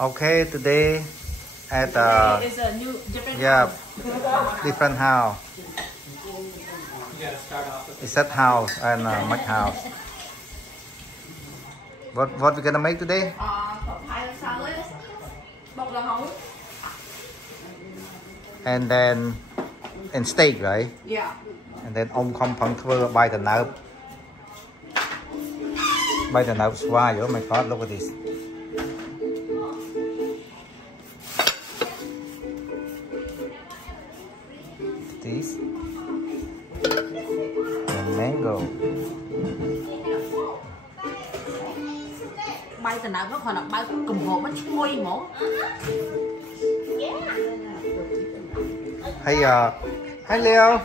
Okay, today at it's a new different different house. It's that house and my house. What we gonna make today? Papaya salad, bọc là hấu. And then steak, right? Yeah. And then ông không phận thưa by the nộp. By the nộp xoa. Oh my God, look at this. This and mango. Bay từ nào nó còn là bay cùng hồ bánh chui mổ. Hay Leo.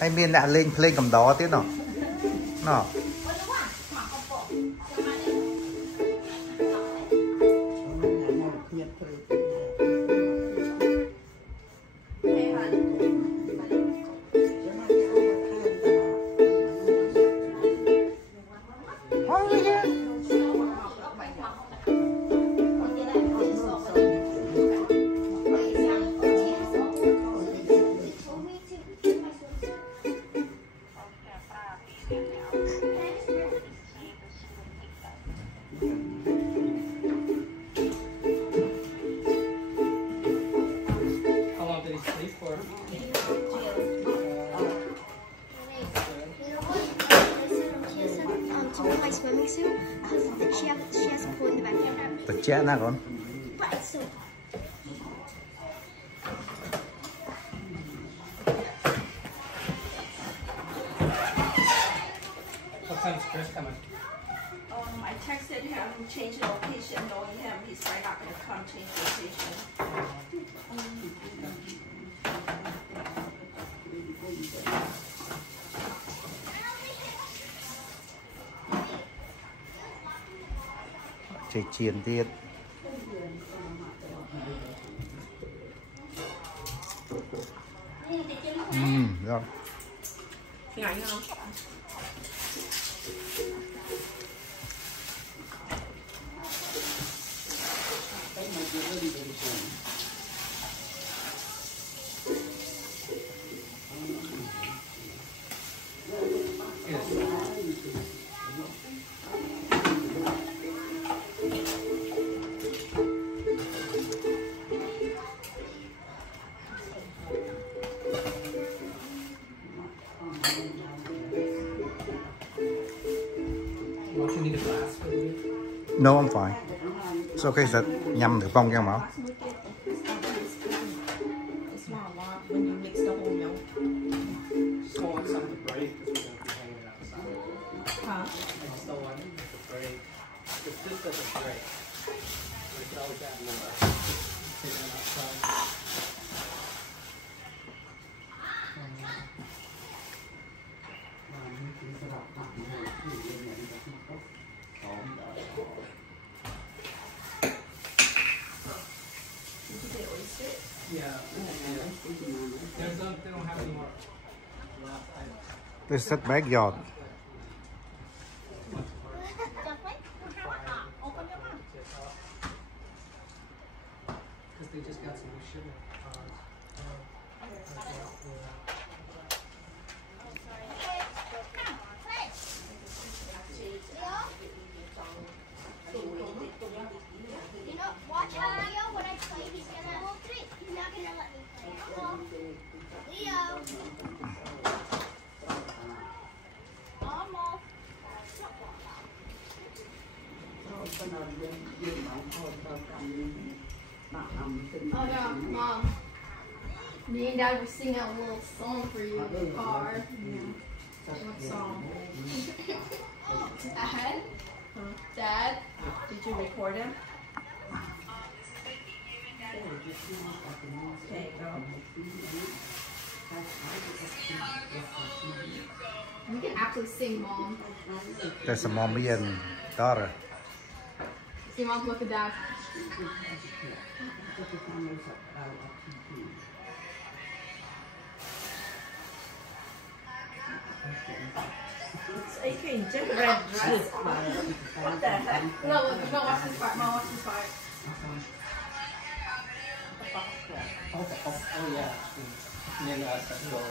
Hay miền đã lên play cầm đó tiếp nào. Nó. Swimming suit because she has a pool in the backyard. But yeah, not on. But so. What time's Chris coming? I texted him, change the location, knowing him, he's probably not going to come change the location. Chạy chiên tiết. Rồi. Ngại không? No, I'm fine. It's okay, sir. Nhâm thử bông cho máu. There's that backyard. They just got some new sugar. You know, watch Leo when I play. He's not gonna let me play. Leo. Almost. Oh no, Mom. Me and Dad were singing a little song for you in the car. Yeah. What song? Dad? Huh? Dad? Did you record him? Okay, go. You can actually sing, Mom. There's a mommy and daughter. See, Mom, look at Dad. It's aching, just red dress. What the heck? No, watch this part. Mom, watch this part. Oh yeah. Nên là sẽ rồi.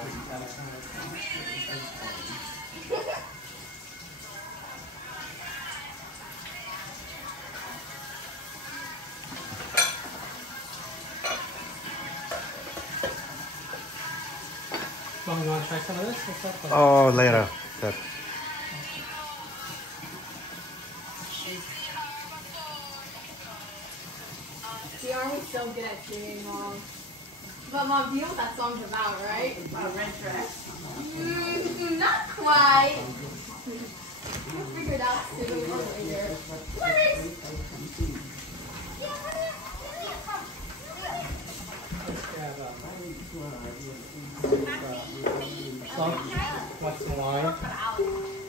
Mom, you want to try some of this? What's up? Oh, later. That. The army's so good at singing, Mom. But Mom, do you know what that song's about, right? About red dress. Not quite. We'll figure it out soon or later. What is? What's the wine?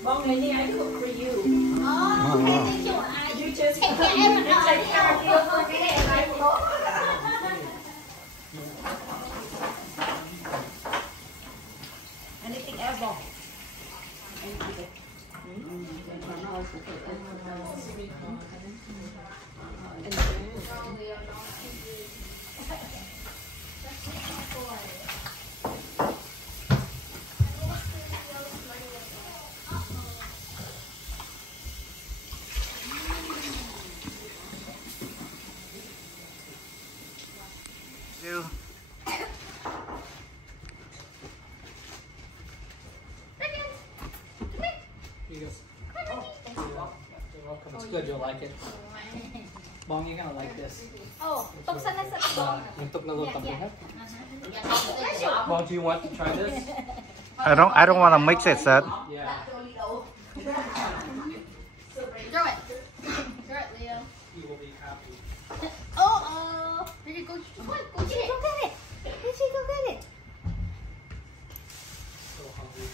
Mom, Lenny, I cook for you. Oh, okay, thank you. You just Take care of you take care of your food and I cook. Anything else, Mom? You. Here you go. You're welcome. It's good. You'll like it. Mom, you're gonna like this. Oh, tuksan na sa tubig. Yung tuk na lutang lahat. Mom, do you want to try this? I don't want to mix it, Seth. Yeah. Throw it. Throw it, Leo. You will be happy. Oh. Here you go. Go get it. Go get it. Go get it. So hungry.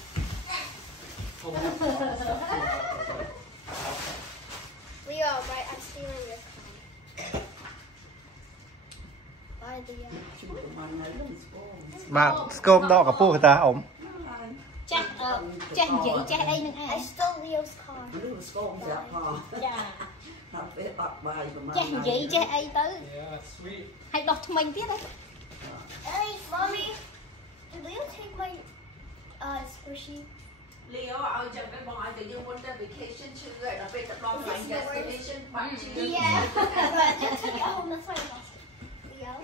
Hold on. Leo, right? I'm stealing your car. Bye, Leo. Mà cơm đo cả phu người ta ổn. Chắc vậy chắc đây nè ai. I stole Leo's car. Dạ. Chắc vậy chắc ai tới. Yeah, sweet. Hãy đọc cho mình tiếp đấy. Hey, mommy. Did Leo take my squishy? Leo, I'll jump in on the you want the vacation to the bit of long line destination. Yeah. But just take it home. That's why I lost it. Leo.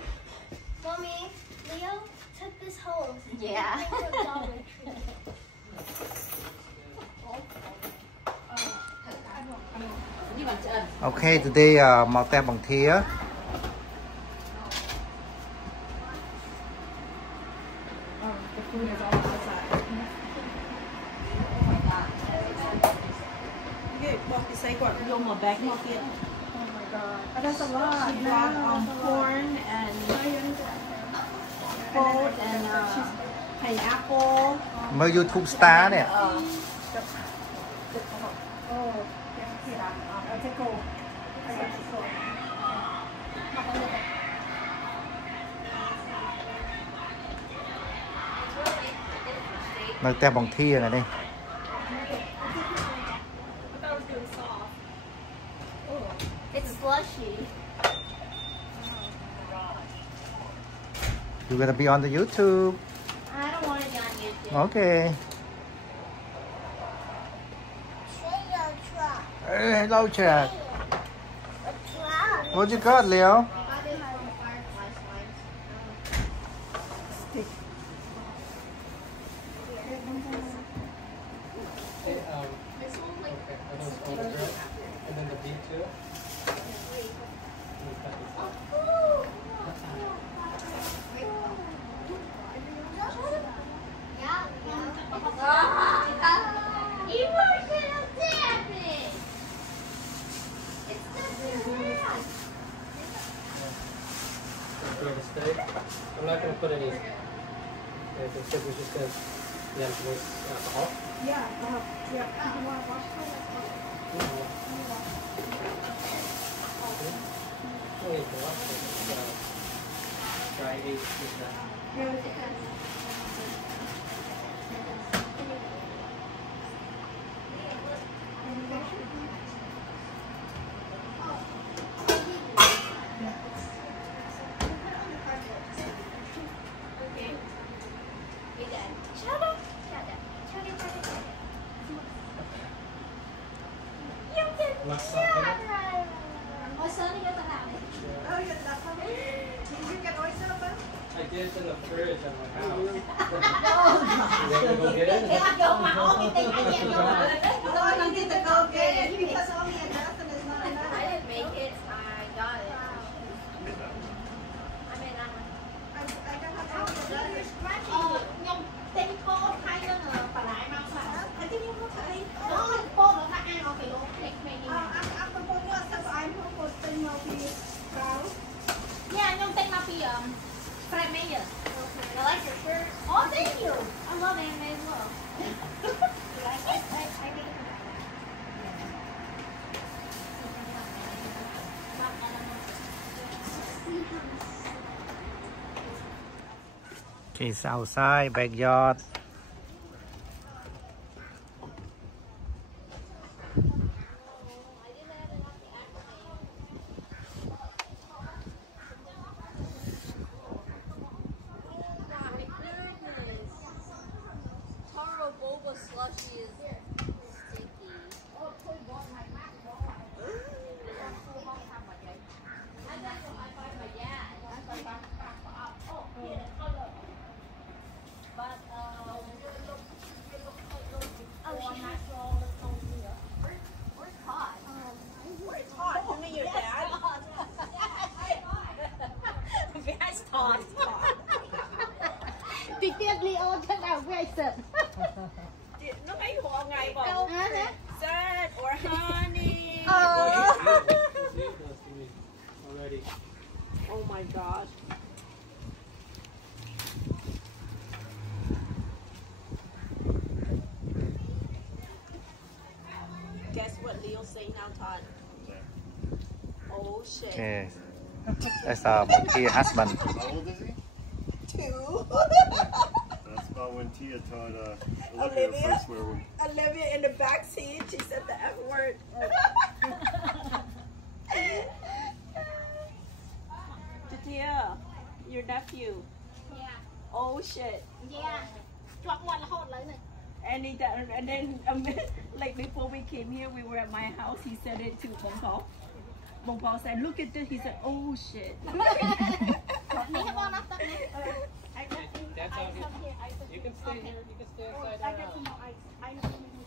Mommy, Leo took this home. Yeah. Okay, today màu tem bằng thía. Say what you're more back market. Oh my god. That's a lot. You got corn and goat and pineapple. Mới YouTube star nè. Màu tem bằng thía này đây. It's slushy. You're gonna be on the YouTube. I don't want to be on YouTube. Okay. Hello, Chad. What you got, Leo? Okay, are those all the girls? And then the B2? Emotional damage. It's The steak. I'm not going to put any. The steak was just going to was alcohol. Yeah, yeah. You want to wash Dry aged with that. want some? Oyster đi cho tao làm đi. I did in the fridge at my house. You want to go get it? Cái ăn vô mà không cái tiền ăn nhiều rồi. I don't get the go get it because all the announcement is not I enough. didn't make it. I got it. I mean, I got all the announcement. Nhưng tên cô thay nó là phải lại mang mà. I didn't even look at it. Nó cô nó đã ăn rồi thì luôn. I'm proposing myself. I'm proposing Maltese crowd. Yeah, nhưng tên Mapi fried mayo. I like your shirt. Oh, thank you. I love anime as well. You like it? I make it. It's outside backyard. Taro boba slushy is sticky. But where's Todd? It's hot. Give me your dad. Very hot. Chị tiết Leo thế nào very sad. Nó mấy hộ ngày Đâu bảo hả? sad or honey. Already. Oh my gosh. Guess what Leo say now, Todd? Oh shit. Okay. That's our monkey husband. How old is he? 2. That's about when Tia taught Olivia the first swear word. Olivia in the back seat, she said the F word. Tia, your nephew. Yeah. Oh shit. Yeah. Chọn một là hot lấy này. And then like before we came here, we were at my house. He said it to Bong Paul. Bong Paul said, "Look at this." He said, "Oh shit." Đi hết con nó tận này. That's all good. You can stay here. You can stay outside our house.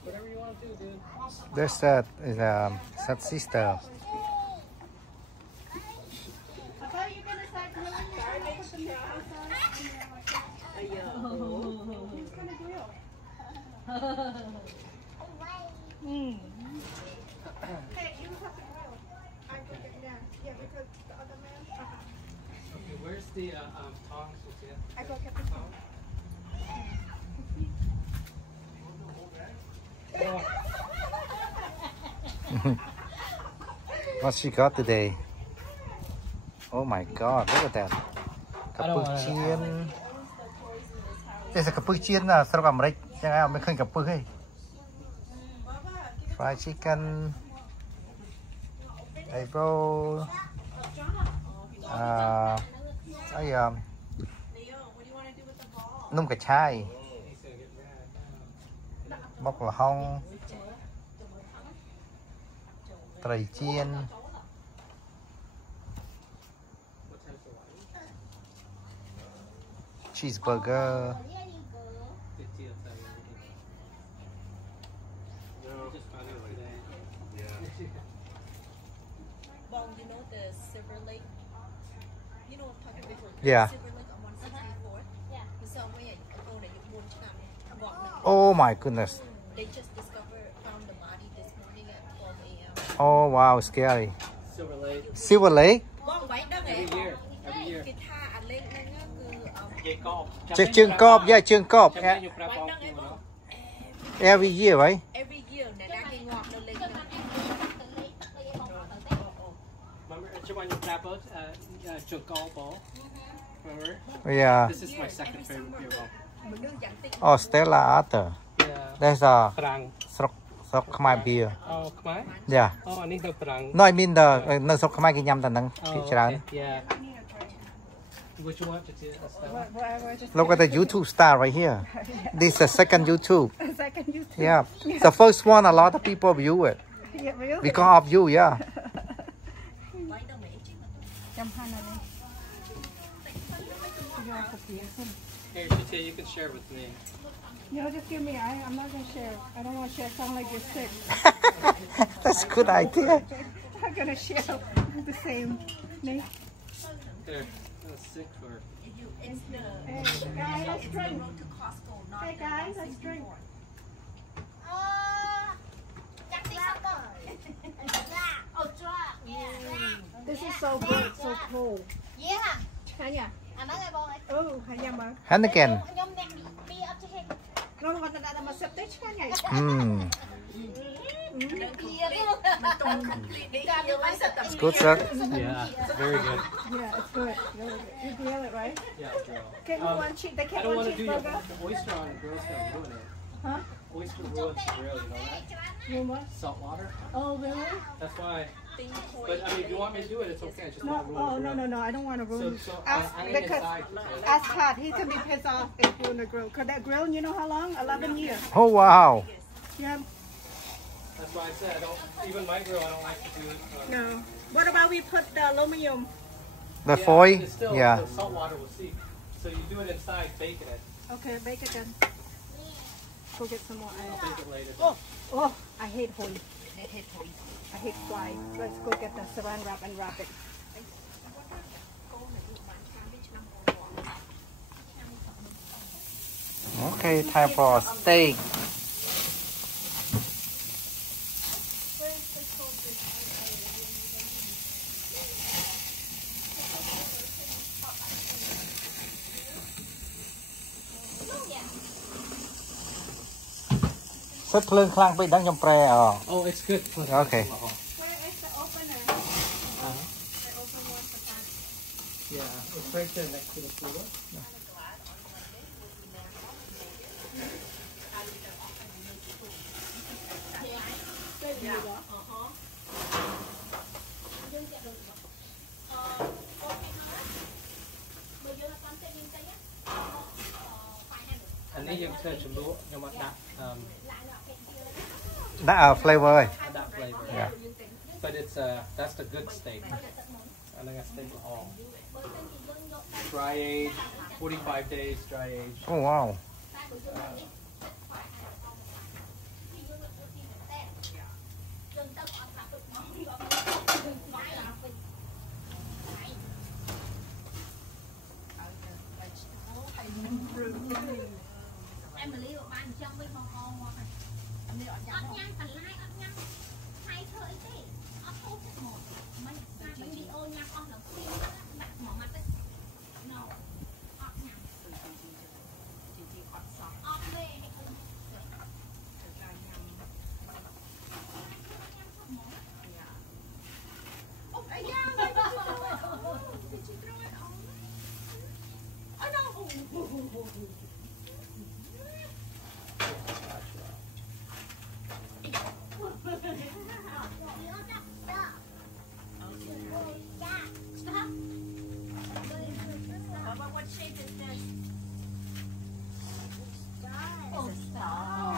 Whatever you want to do, dude. This is step sister. Okay, where's the tongs? I go get the phone. What she got today? Oh my God! Look at that. Capuchin. This is capuchin là sao làm đấy? Chẳng ai mới khơi capu hay. Fried chicken. April. Nung cà chai. Bóc là hông. Tây chiên. Cheeseburger. Bong, you know the Silver Lake? You know what I'm talking about? Yeah. Silver Lake on 164th? Yeah. The subway I go there, you won't come. Oh my goodness. They just found the body this morning at 12 a.m. Oh wow, scary. Silver Lake. Silver Lake. Bong, vậy đó Every nghe. year. Every year. Cái tha anh lên đây á, cứ Dây cọp. Chương cọp, yeah, chương cọp. Chăm lên chụp ra vậy bóng đó nghe của nó. bong. Every year, right? Every year, nè đang cái ngọt nó lên. Remember, chụp anh chụp ra bóng, chụp cọp bóng. Remember? Yeah. This is my second favorite beer ball. Mình đưa dẫn tích. Oh, Stella Arthur. Yeah. That's Prang. Sok Khmer beer. Oh, Khmer? Yeah. Oh, I need the prang. No, I mean the no Sok Khmer គេញ៉ាំតែហ្នឹងគេច្រើន Yeah. Which one to do? Look at the YouTube star right here. This is the second YouTube. Second YouTube. Yeah. The first one, a lot of people view it. Yeah, really? Because of you, yeah. Here, Shita, you can share with me. No, just give me. I'm not gonna share. I don't want to share. Sound like you're sick. That's a good idea. I'm not gonna share the same. Me. Here, that's sick for. Hey, guys, let's drink. Hey, guys, let's drink. This is so good, so cold. Yeah. Hanya. Anh nói nghe con ơi. Oh, hanya mà. And again. Nhóm nè bia up to him. Nó còn đã mà sắp tới cái này. It's good, sir. Yeah, very good. Yeah, it's good. Really good. You grill it, right? Yeah, grill. Can you one cheese? They I can't don't one want to do cheeseburger. the oyster on the grill's gonna ruin it. Huh? Oyster ruins the grill, you know that? You what? Salt water. Oh, really? That's why. But I mean, if you want me to do it, it's okay. I just No, want to ruin oh, the no, grill. no, no. I don't want to ruin. So Ask, I'm gonna because decide. ask Todd. He can be pissed off if you're in the grill. Cause that grill, you know how long? 11 years. Oh, wow. Yeah. That's why I said I don't. Even my grill, I don't like to do it. No. What about we put the aluminum? The foil? It's still, Yeah. the salt water will seep. So you do it inside, baking it. Okay, bake it then. Go get some more ice. Bake it later. Oh, I hate hoy. I hate fly. Let's go get the saran wrap and wrap it. Okay, time for steak. Sắp lương khlang bị đắng trong pre à. Oh, it's good. Okay. Where is the opener? The open one for that. Yeah, it's right there next to the floor. And then you turn to look, you want that That flavor ơi. that flavor. Yeah. But it's that's the good steak. I think a steak all. Dry age, 45 days dry age. Oh, wow. Em mà liêu bạn trong với con ngon rồi. Ớt nhang phần lai ớt nhang. Hay thôi thế. Ớt hút hết một. Mấy video nhang ớt là phim bạn mỏ mặt đấy. No. Ớt nhang. Ớt về.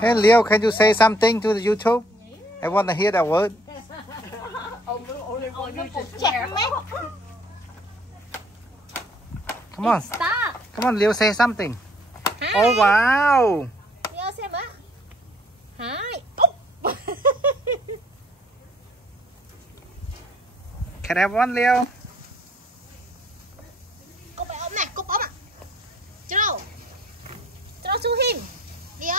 Hey Leo, can you say something to the YouTube? I want to hear that word. Check mate. Come on. Stop. Come on, Leo, say something. Oh, wow. Liêu xem á. Hai. Can I have one, Leo? Cô phải ôm nè, cô ôm ạ. Throw. Throw to him. Liêu.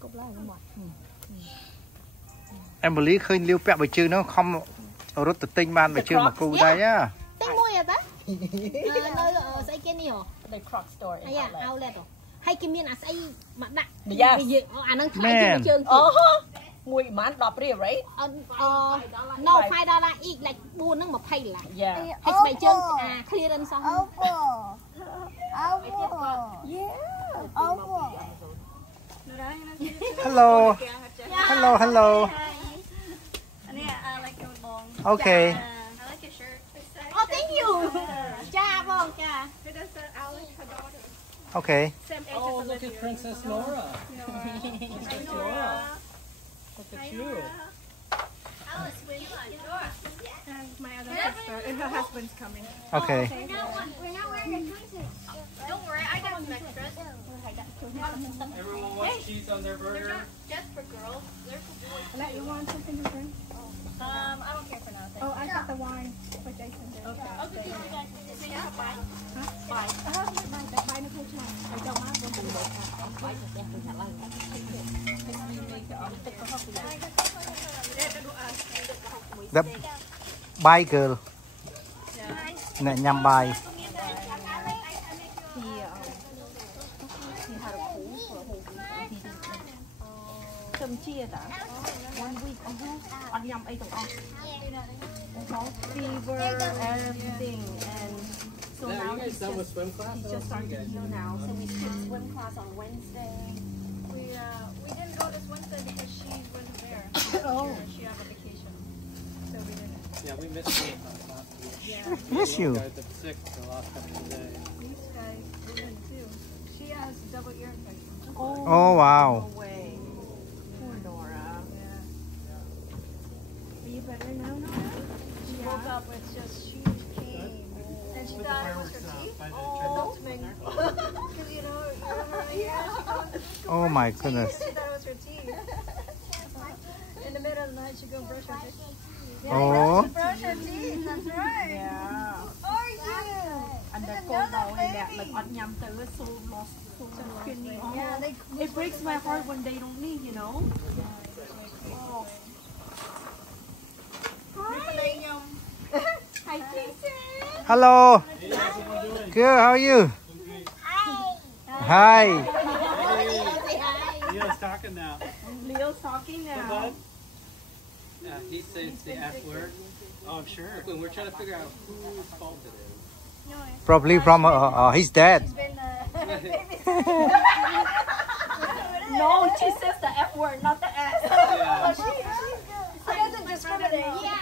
Cục lá nó mọt. Em believe khơi Leo pẹo bởi chư nó không rút từ tinh ban bởi chư mà cụ đây á. Tinh môi à ta? Nơi xây kia nhiều. The Croc store in À, outlet. outlet rồi. Hay cái miếng xây mà đặt. Yes. À nó thay cái chương. Mùi mán đọp riêng, right? No, $5 each, like 4 nó mà pay lại. Yeah. Hay mấy chương clearance xong. Hello. Hello, hello. Okay. I like your shirt. Oh, thank you. Cha vâng, cha. Okay. Same age Oh, as look Olivia. at Princess Nora. Princess Nora. Look at you. Alice, will you Nora? And my other sister and her husband's coming. Okay. We're not wearing a jumpsuit. Don't worry, I got some extras. Everyone wants cheese on their They're burger. not just for girls. They're for boys. Let you want something to drink? I don't care for nothing. Oh, I got the wine for Jason there. Okay. Okay, you guys can see how bye. Buy nó thôi chứ. Ở đâu má vẫn còn được. The bye girl. Nè nhằm bài. Some chia đã. 1 week. Ăn nhầm ấy tổng on. Fever, everything, and so Now, now you guys done with swim class? he's How just else starting you to guys? heal now. So we skipped swim class on Wednesday. We didn't go this Wednesday because she wasn't there. Oh. She had a vacation. So we didn't. Yeah, we missed swim class last week. Yeah. Miss you. You guys have sick the last couple of days. These guys didn't too. She has double ear infection. Oh wow. No way. Poor Nora. Yeah. Are you better now, Nora? She woke up with just huge pain. And she thought it was her teeth. Oh, because you know, Oh my goodness. she thought it was her teeth. In the middle of the night, she go brush her teeth. Oh. Brush her teeth, that's right. Yeah. Are you? And the cold now and that like ăn nhầm tới so lost so skinny. Yeah, they It breaks my heart when they don't need, you know. Oh. Hi, Jason. Hello. Good. How are you? Hi. Leo's talking now. Leo's talking now. He says the F word. Oh, I'm sure. When we're trying to figure out whose fault it is. Probably from his dad. been No, she says the F word, not the S. Yeah. She doesn't discriminate. Yeah.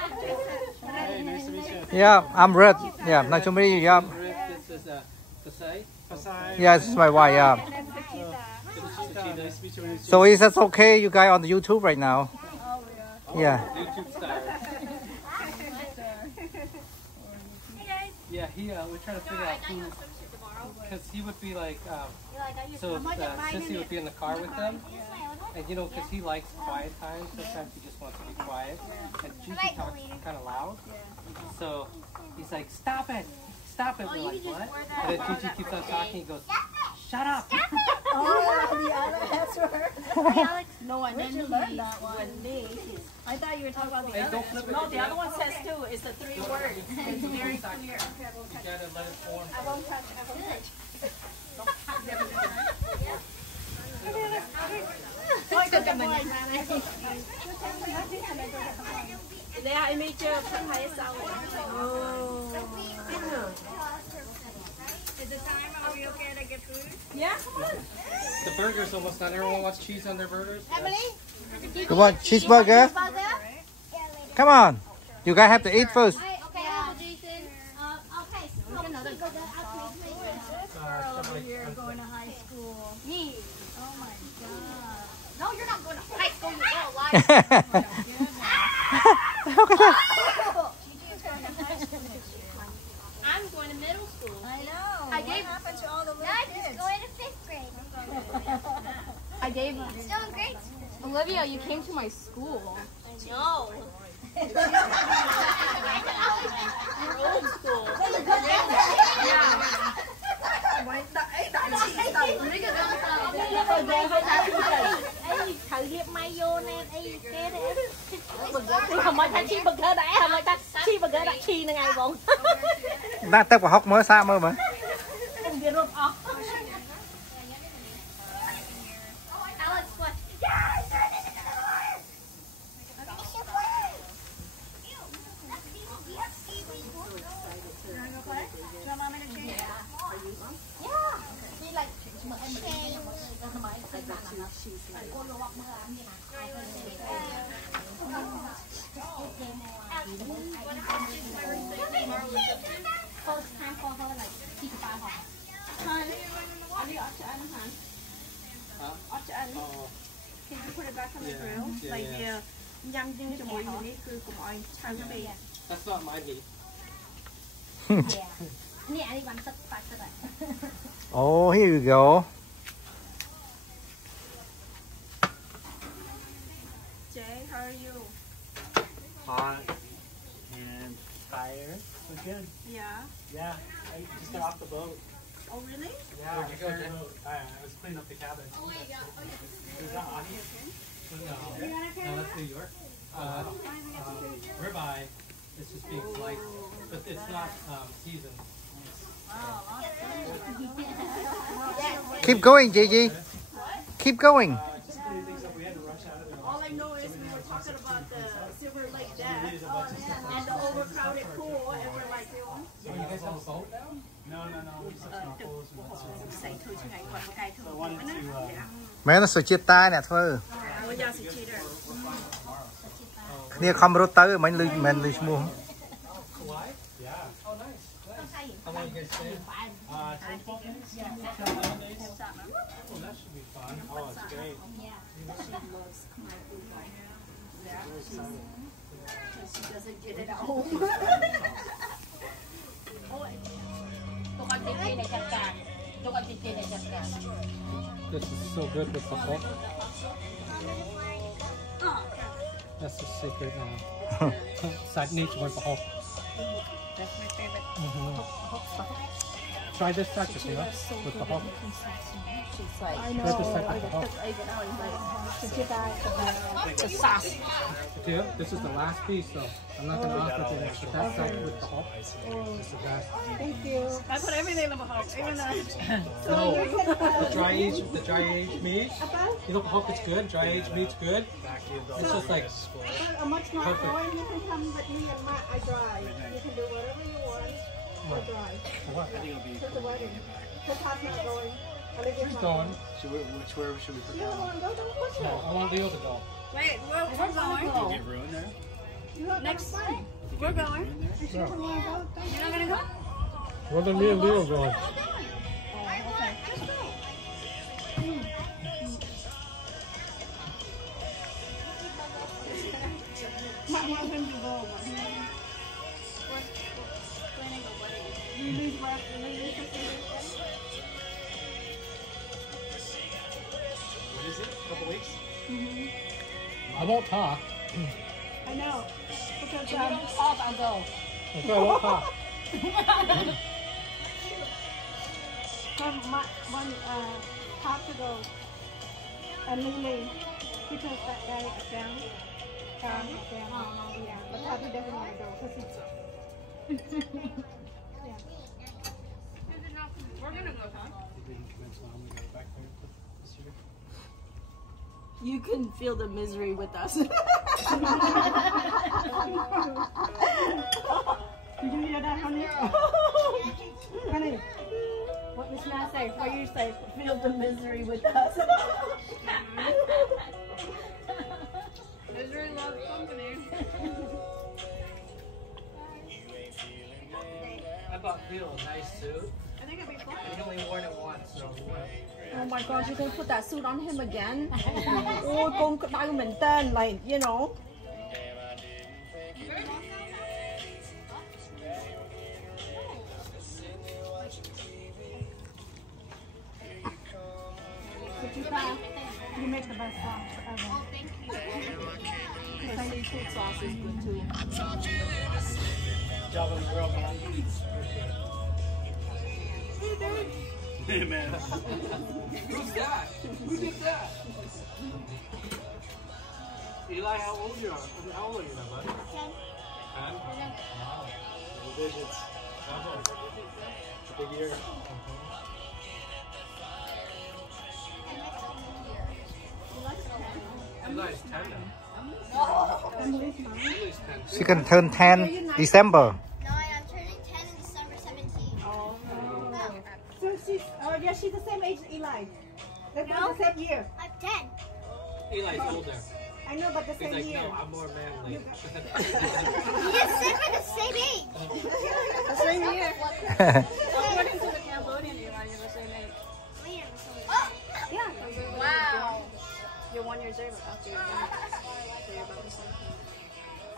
Hey, nice to meet you. Yeah, I'm Red. Yeah, nice to meet you. Yeah. This is Pasai. Pasai. Yeah, this is my wife. Yeah. Nice to meet you. So is that okay? You guys on the YouTube right now? Yeah. YouTube star. Yeah, we're trying to figure out who, because he would be like, so Sissy would be in the car with them, and you know, because he likes quiet time, sometimes he just wants to be quiet, and Gigi talks kind of loud, so he's like, stop it, we're like, what? And then Gigi keeps on talking, he goes, shut up! No, and then when me, I thought you were talking about the Hey, other. don't flip it. no, the other one says too. It's the 3 words. It's very clear. You gotta let it form. I won't touch. I won't touch. Lea, I made you papaya salad. Is the time? Are we okay to get food? Yeah, come on. The burger's almost done. Everyone wants cheese on their burgers? Emily? You want cheeseburger? Come on. You guys have to eat first. Okay, Jason. Okay. Another Girl over here going to high school. Me. Oh my god. No, you're not going to high school. You're going to I'm going to middle school. I know. I gave happened to all the little kids. Going to 5th grade. I gave Still in grade. Olivia, you came to my school. No. Old school. Thử ghép máy vô nè, ấy cái đấy. Không phải ta chi burger đã, không phải ta chi burger đã chi là ngày bọn. Đã tao vào học mới xa mới mà. Không biết rút off. Alex, what? First time for her, like, 4-5 hours. I need to add Can you put it back on the grill? Like yeah. Yum ding cho mọi người cứ cùng mọi chào cho mình. That's not my meat. Oh, here you go. Jay, how are you? Hot and tired. We're good. Yeah. Yeah, I just got off the boat. Oh really? Yeah, Where'd you go, Jay? I was cleaning up the cabin. Oh, wait, yeah. Is that audience? No, that's New York. Ribeye is just being sliced, but it's not seasoned. Keep going, Gigi. Keep going. All I know is we were talking about the Silver Lake Death and the overcrowded pool, and we're like, Oh, you guys have a boat now? No. say thôi chứ ngày còn cái So I thôi. wanted to, មែនសុជាតិតាអ្នកធ្វើ Ôi da chị chị đây. គ្នាខំរត់ទៅមិនលឺមិនលឺឈ្មោះ Kauai? Yeah. Oh, nice. How long you guys stay? 10, 12 minutes. Yeah. 10 days. Oh, that should be fun. Oh, it's great. Very excited. She doesn't get it at home. This is so good with the hook. That's the secret now. Side needs with the hook. That's my favorite. Try this second, you know, with the hook. I know. Try this second with the hook. The sauce. Dude, this is the last piece though. I'm not gonna offer it today, but that side with the hook is the best. Thank you. I put everything in the hook, even the No, the dry aged meat. You know, the hook is good. Dry aged meat's good. It's just like Much not perfect. going, you can come, but me and Matt, I dry. You can do whatever you want. I dry. What? I think it'll be For the wedding. The top's not going. I live She's in going. where should we put You that? don't want to go? Don't push No, it. I want Leo to go. Wait, we're going. Get ruined there? You don't Next time. We're going. If she doesn't want to go, don't You're not gonna go? Where did me and Leo go? My husband will go. You lose breath and then you What is it? A couple weeks? I won't talk. I know. Because If you don't talk, I'll go. Okay, I won't talk. one half to go. And Lily, he took that guy down. Yeah, but Poppy doesn't want to go because he's. We're gonna go, huh? You can feel the misery with us. Did you hear that, honey? Honey. What was I say? What you say? Feel the misery with us. Misery loves company. I bought Leo a nice suit. I think it'd be fun. He only worn it once, so. Oh my God, you're going to put that suit on him again? Oh, con đau mình tên, like, you know. You make the best sauce ever. The seafood sauce is good too. Job on the grill, man. Hey, man. Who's that? Who did that? Eli, how old are you? How old are you, bud? 10. 10? Wow. Double digits. It's a big year. Eli's 10 now. Eli's 10. She can turn 10 December. No, I'm turning 10 in December 17th. Oh. So she's, yeah, she's the same age as Eli. They're both the same year. I'm 10. Eli's older. I know, but the He's same like, year. no, I'm more manly. You just said we're the same age. The same year. According to the Cambodian, anniversary night. Yeah. Wow. You're 1 year after your birthday.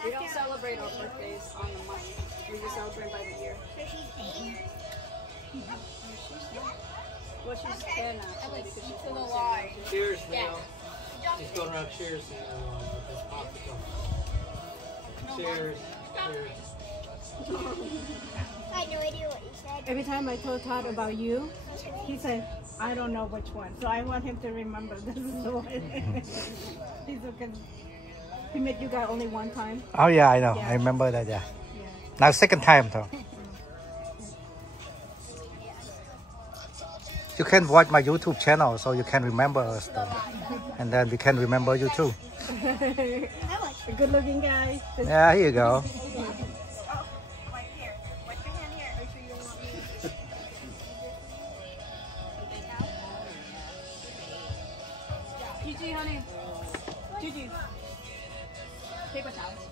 We don't celebrate our birthdays on the month. We just celebrate by the year. So she's 8. Well, she's 10 actually because she's To the Y. Cheers, Neil. He's going around cheers with his popsicle. Cheers. Cheers. I had no idea what you said. Every time I told Todd about you, he said, I don't know which one. So I want him to remember this is the one. He's okay. He met you guys only one time. Oh yeah, I know. I remember that. Yeah. Now second time though. You can watch my YouTube channel, so you can remember us though, and then we can remember you too. A good-looking guy. Yeah, here you go. Gigi, honey. Gigi. Paper towels.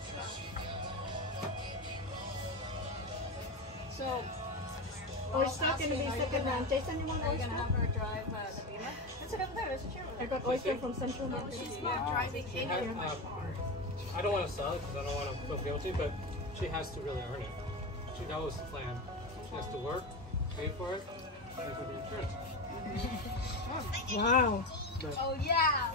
So, Oyster gonna be second round. Jason, you want are you oyster? gonna have her drive the Beamer? That's what I'm there. It's a chair. I got oyster from Central Market. She's not driving in your I don't want to sell it because I don't want to feel guilty, but she has to really earn it. That was the plan. She has to work, pay for it, pay for the insurance. Wow. Oh yeah.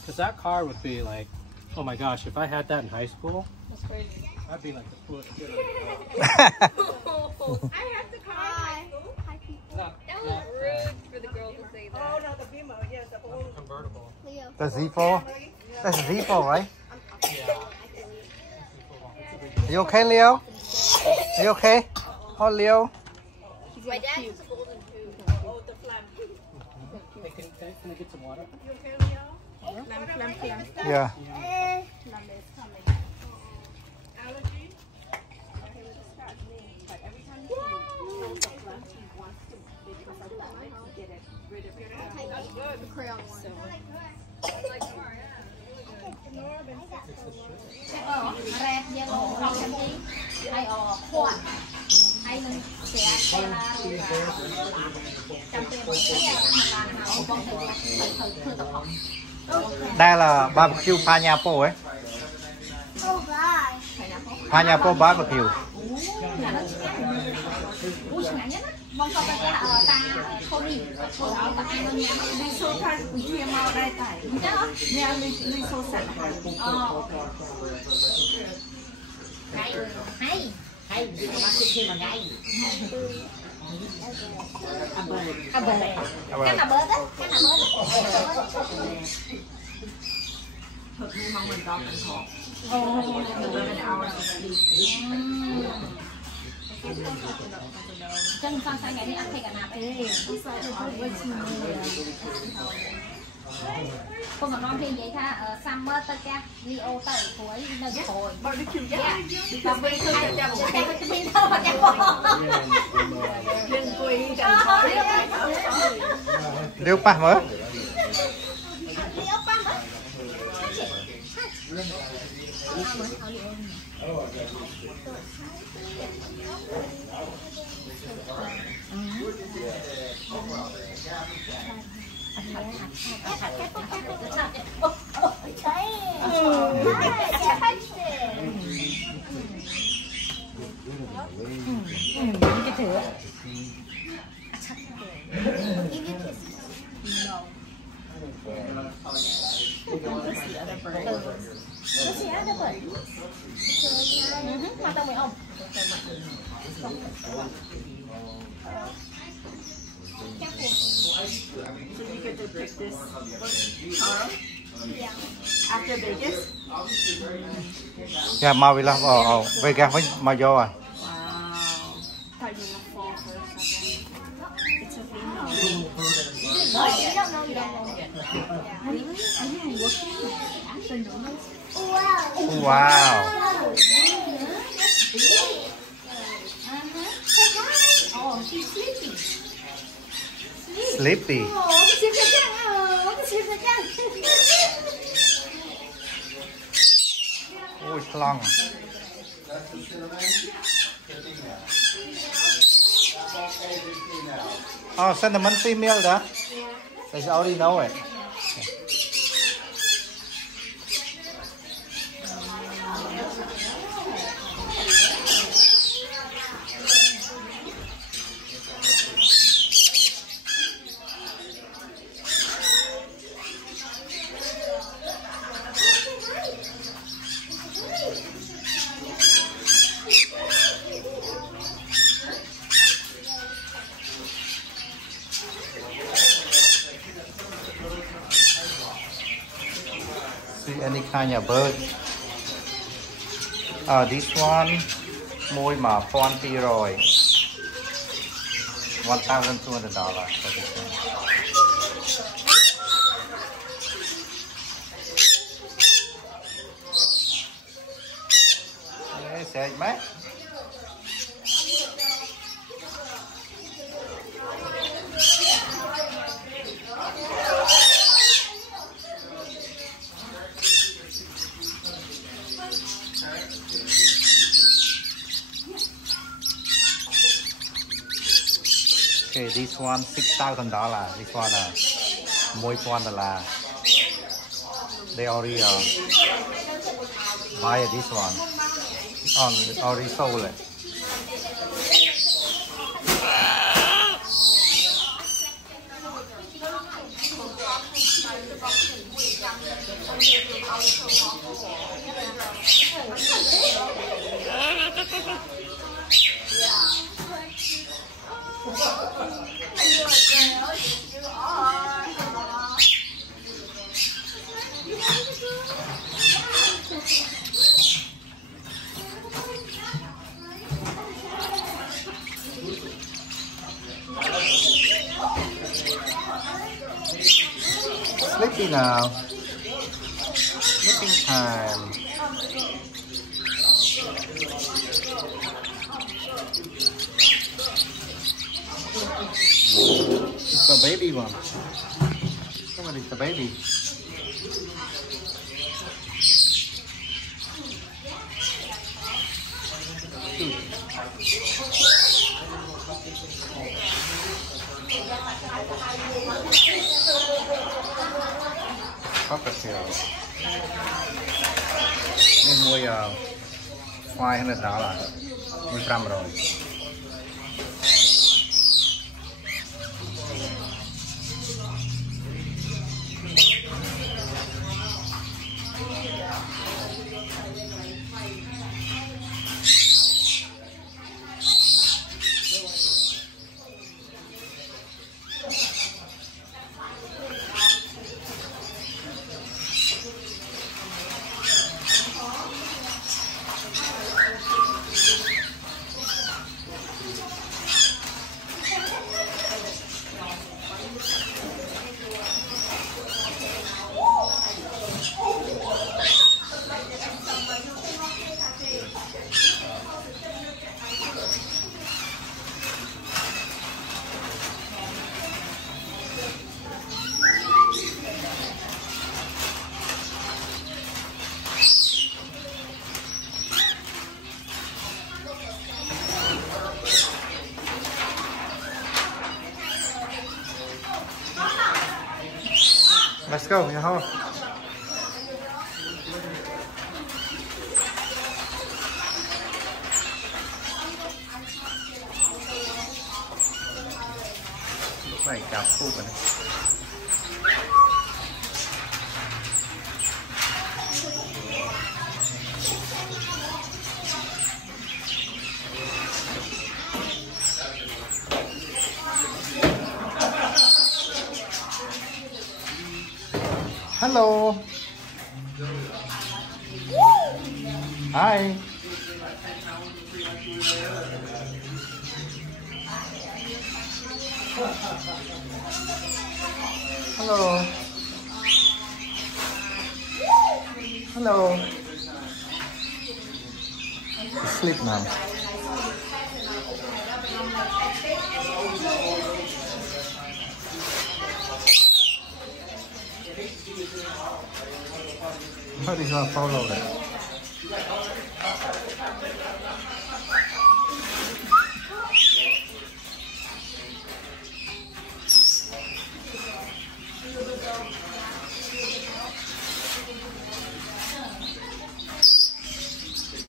Because that car would be like, oh my gosh, if I had that in high school, That's crazy. I'd be like the coolest kid. I had the car. Hi. Hi, people. That was rude for the girl to say that. Oh no, the Beamer. Yeah, the old Convertible. The Z4. That's Z4, right? Yeah. Are you okay, Leo? Are you okay? Oh, Leo. My dad has a golden tooth. oh the flam. Hey, can I get some water? You okay, Leo? Flam. Yeah. Flam is coming. Allergy? Okay, we'll just start me. But every time he knows the flam, he wants to because of that, to get it rid of it. That's good. The crayon one. So, red yellow orange hay khoan hay mình sẽ xem là trong cái buổi là nào bông thử tập học. Đây là barbecue pineapple ấy. Oh gosh. Pineapple barbecue. Ui ngắn nhất á. Mong có cái ở ta không đi ở ta ăn đi số thay chia màu đây tại chắc á nhà đi số sạch hay hay gì mà cứ chia mà ngay à bờ cái nào bớt á cái nào bớt thực như mong mình có mình khó chân con sang ngày đi ăn thay cả nạp ấy con mà con thêm vậy tha summer tới ca Rio tới cuối nơi hồi barbecue Liêu pa mới. So you get to pick this tomorrow? Yeah. After Vegas? Yeah, màu vì là Vegas với màu vô à. Wow. Thought you were fall for a second. It's a female. no, you don't know yet. Are you working? Actually, Wow. Wow. Oh, she's sleeping. Sleepy. Ui, long. Oh, cinnamon female đó. They already know it. See any kind of bird. This one, môi mà $1,200 for this one. Đấy, sẽ mát. Okay, this one $6,000. This one $1,000. They already buy this one. Already sold it. Sleepy now. Sleeping time. It's the baby one. Somebody's the baby. Cockatiel. Nên mua $500. 1500. Let's go, Yaho. Phải cặp phụ này. Hello. Hi. Hello. Hello. Sleep now. How do you follow that?